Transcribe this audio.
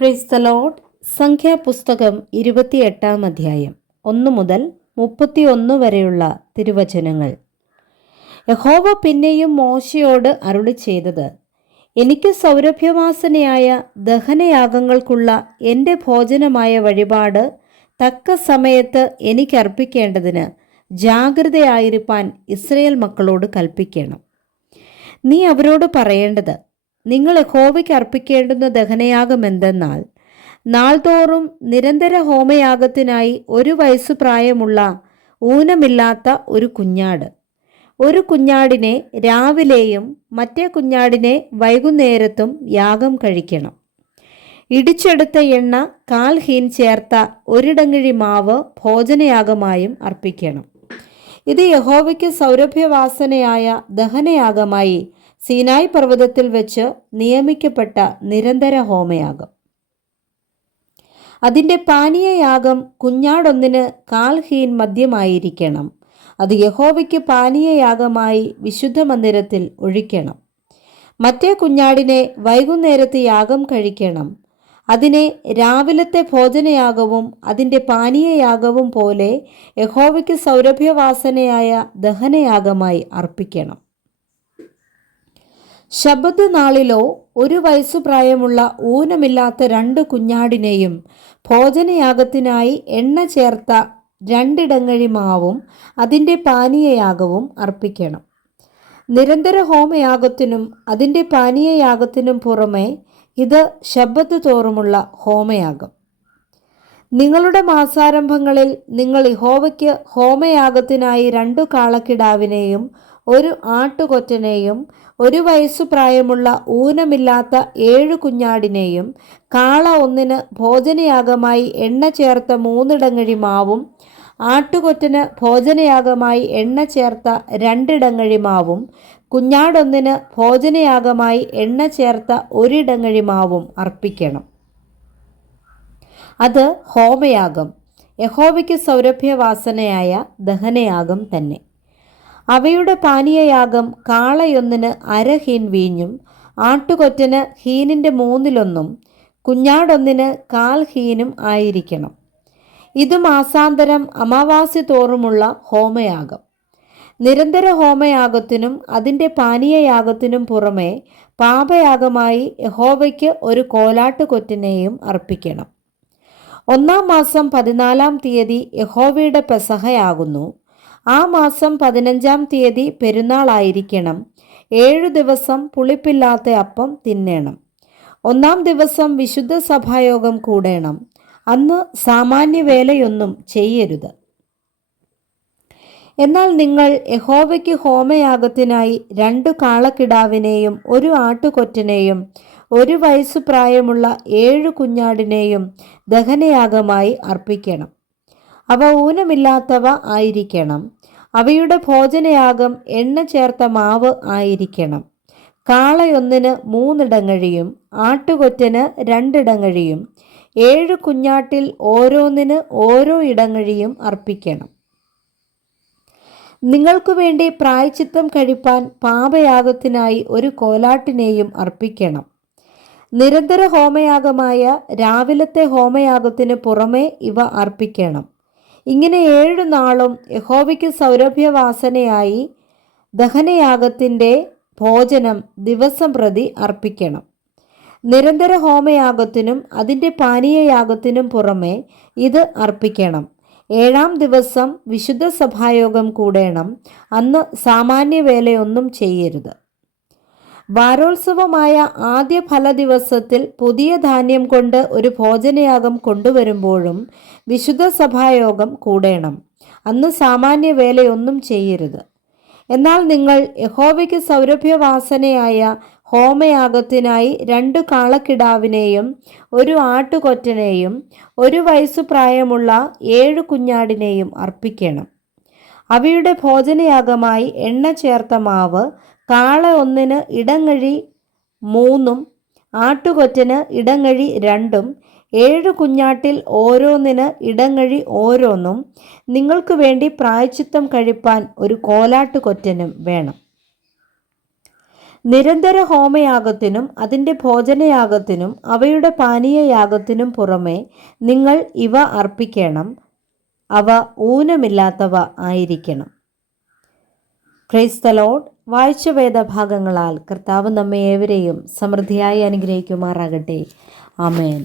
Praise the Lord. സംഖ്യാപുസ്തകം 28 അധ്യായം 1 മുതൽ 31 വരെയുള്ള തിരുവചനങ്ങൾ. യഹോവ പിന്നെയും മോശയോട് അരുളി ചെയ്തത്, എനിക്ക് സൗരഭ്യവാസനയായ ദഹനയാഗങ്ങൾക്കുള്ള എൻ്റെ ഭോജനമായ വഴിപാട് തക്ക സമയത്ത് എനിക്കർപ്പിക്കേണ്ടതിന് ജാഗ്രതയായിരിക്കാൻ ഇസ്രയേൽ മക്കളോട് കൽപ്പിക്കണം. നീ അവരോട് പറയേണ്ടത്, നിങ്ങൾ യഹോവയ്ക്ക് അർപ്പിക്കേണ്ടുന്ന ദഹനയാഗം എന്തെന്നാൽ, നാൾതോറും നിരന്തര ഹോമയാഗത്തിനായി 1 വയസ്സു പ്രായമുള്ള ഊനമില്ലാത്ത ഒരു കുഞ്ഞാട്, ഒരു കുഞ്ഞാടിനെ രാവിലെയും മറ്റേ കുഞ്ഞാടിനെ വൈകുന്നേരത്തും യാഗം കഴിക്കണം. ഇടിച്ചെടുത്ത എണ്ണ 1/4 ഹീൻ ചേർത്ത ഒരിടങ്ങഴി മാവ് ഭോജനയാഗമായും അർപ്പിക്കണം. ഇത് യഹോവയ്ക്ക് സൗരഭ്യവാസനയായ ദഹനയാഗമായി സീനായി പർവ്വതത്തിൽ വെച്ച് നിയമിക്കപ്പെട്ട നിരന്തര ഹോമയാഗം. അതിൻ്റെ പാനീയയാഗം കുഞ്ഞാടൊന്നിന് 1/4 ഹീൻ മദ്യമായിരിക്കണം. അത് യഹോവയ്ക്ക് പാനീയയാഗമായി വിശുദ്ധ മന്ദിരത്തിൽ ഒഴിക്കണം. മറ്റേ കുഞ്ഞാടിനെ വൈകുന്നേരത്ത് യാഗം കഴിക്കണം. അതിനെ രാവിലത്തെ ഭോജനയാഗവും അതിൻ്റെ പാനീയയാഗവും പോലെ യഹോവയ്ക്ക് സൗരഭ്യവാസനയായ ദഹനയാഗമായി അർപ്പിക്കണം. ശബ്ബത്ത് നാളിലോ 1 വയസ്സു പ്രായമുള്ള ഊനമില്ലാത്ത 2 കുഞ്ഞാടിനെയും ഭോജനയാഗത്തിനായി എണ്ണ ചേർത്ത 2 ഇടങ്ങഴി മാവും അതിൻ്റെ പാനീയയാഗവും അർപ്പിക്കണം. നിരന്തര ഹോമയാഗത്തിനും അതിൻ്റെ പാനീയയാഗത്തിനും പുറമെ ഇത് ശബ്ബത്ത് തോറുമുള്ള ഹോമയാഗം. നിങ്ങളുടെ മാസാരംഭങ്ങളിൽ നിങ്ങൾ യഹോവയ്ക്ക് ഹോമയാഗത്തിനായി 2 കാളക്കിടാവിനെയും 1 ആട്ടുകൊറ്റനെയും 1 വയസ്സു പ്രായമുള്ള ഊനമില്ലാത്ത 7 കുഞ്ഞാടിനെയും കാള ഒന്നിന് ഭോജനയാഗമായി എണ്ണ ചേർത്ത 3 ഇടങ്ങഴി മാവും ആട്ടുകൊറ്റന് ഭോജനയാഗമായി എണ്ണ ചേർത്ത 2 ഇടങ്ങഴി മാവും കുഞ്ഞാടൊന്നിന് ഭോജനയാഗമായി എണ്ണ ചേർത്ത 1 ഇടങ്ങഴി മാവും അർപ്പിക്കണം. അത് ഹോമയാഗം, യഹോവയ്ക്ക് സൗരഭ്യവാസനയായ ദഹനയാഗം തന്നെ. അവയുടെ പാനീയയാഗം കാളയൊന്നിന് 1/2 ഹീൻ വീഞ്ഞും ആട്ടുകൊറ്റന് ഹീനിൻ്റെ 1/3 കുഞ്ഞാടൊന്നിന് 1/4 ഹീനും ആയിരിക്കണം. ഇത് മാസാന്തരം അമാവാസ്യ തോറുമുള്ള ഹോമയാഗം. നിരന്തര ഹോമയാഗത്തിനും അതിൻ്റെ പാനീയയാഗത്തിനും പുറമെ പാപയാഗമായി യഹോവയ്ക്ക് 1 കോലാട്ടുകൊറ്റനെയും അർപ്പിക്കണം. 1 മാസം 14 തീയതി യഹോവയുടെ പെസഹയാകുന്നു. ആ മാസം 15 തീയതി പെരുന്നാളായിരിക്കണം. 7 ദിവസം പുളിപ്പില്ലാത്ത അപ്പം തിന്നേണം. 1 ദിവസം വിശുദ്ധ സഭായോഗം കൂടേണം. അന്ന് സാമാന്യവേലയൊന്നും ചെയ്യരുത്. എന്നാൽ നിങ്ങൾ യഹോവയ്ക്ക് ഹോമയാഗത്തിനായി 2 കാളക്കിടാവിനെയും 1 ആട്ടുകൊറ്റനെയും 1 വയസ്സു പ്രായമുള്ള 7 കുഞ്ഞാടിനെയും ദഹനയാഗമായി അർപ്പിക്കണം. അവ ഊനമില്ലാത്തവ ആയിരിക്കണം. അവയുടെ ഭോജനയാഗം എണ്ണ ചേർത്ത മാവ് ആയിരിക്കണം. കാളയൊന്നിന് 3 ഇടങ്ങഴിയും ആട്ടുകൊറ്റന് 2 ഇടങ്ങഴിയും 7 കുഞ്ഞാട്ടിൽ ഓരോന്നിന് ഓരോ ഇടങ്ങഴിയും അർപ്പിക്കണം. നിങ്ങൾക്കു വേണ്ടി പ്രായശ്ചിത്തം കഴിപ്പാൻ പാപയാഗത്തിനായി 1 കോലാട്ടിനെയും അർപ്പിക്കണം. നിരന്തര ഹോമയാഗമായ രാവിലത്തെ ഹോമയാഗത്തിന് പുറമെ ഇവ അർപ്പിക്കണം. ഇങ്ങനെ 7 നാളും യഹോവയ്ക്ക് സൗരഭ്യവാസനയായി ദഹനയാഗത്തിൻ്റെ ഭോജനം ദിവസം പ്രതി അർപ്പിക്കണം. നിരന്തര ഹോമയാഗത്തിനും അതിൻ്റെ പാനീയയാഗത്തിനും പുറമെ ഇത് അർപ്പിക്കണം. 7-ാം ദിവസം വിശുദ്ധ സഭായോഗം കൂടേണം. അന്ന് സാമാന്യവേലയൊന്നും ചെയ്യരുത്. വാരോത്സവമായ ആദ്യ ഫല ദിവസത്തിൽ പുതിയ ധാന്യം കൊണ്ട് 1 ഭോജനയാഗം കൊണ്ടുവരുമ്പോഴും വിശുദ്ധ സഭായോഗം കൂടേണം. അന്ന് സാമാന്യവേലയൊന്നും ചെയ്യരുത്. എന്നാൽ നിങ്ങൾ യഹോവയ്ക്ക് സൗരഭ്യവാസനയായ ഹോമയാഗത്തിനായി 2 കാളക്കിടാവിനെയും 1 ആട്ടുകൊറ്റനെയും 1 വയസ്സു പ്രായമുള്ള 7 കുഞ്ഞാടിനെയും അർപ്പിക്കണം. അവയുടെ ഭോജനയാഗമായി എണ്ണ ചേർത്ത മാവ് കാള ഒന്നിന് ഇടങ്ങഴി 3 ആട്ടുകൊറ്റന് ഇടങ്ങഴി 2 7 കുഞ്ഞാട്ടിൽ ഓരോന്നിന് ഇടങ്ങഴി ഓരോന്നും നിങ്ങൾക്ക് വേണ്ടി പ്രായശ്ചിത്തം കഴിപ്പാൻ 1 കോലാട്ടുകൊറ്റനും വേണം. നിരന്തര ഹോമയാഗത്തിനും അതിൻ്റെ ഭോജനയാഗത്തിനും അവയുടെ പാനീയയാഗത്തിനും പുറമെ നിങ്ങൾ ഇവ അർപ്പിക്കണം. അവ ഊനമില്ലാത്തവ ആയിരിക്കണം. Praise the Lord. വായിച്ച വേദഭാഗങ്ങളാൽ കർത്താവ് നമ്മെ ഏവരെയും സമൃദ്ധിയായി അനുഗ്രഹിക്കുമാറാകട്ടെ. ആമേൻ.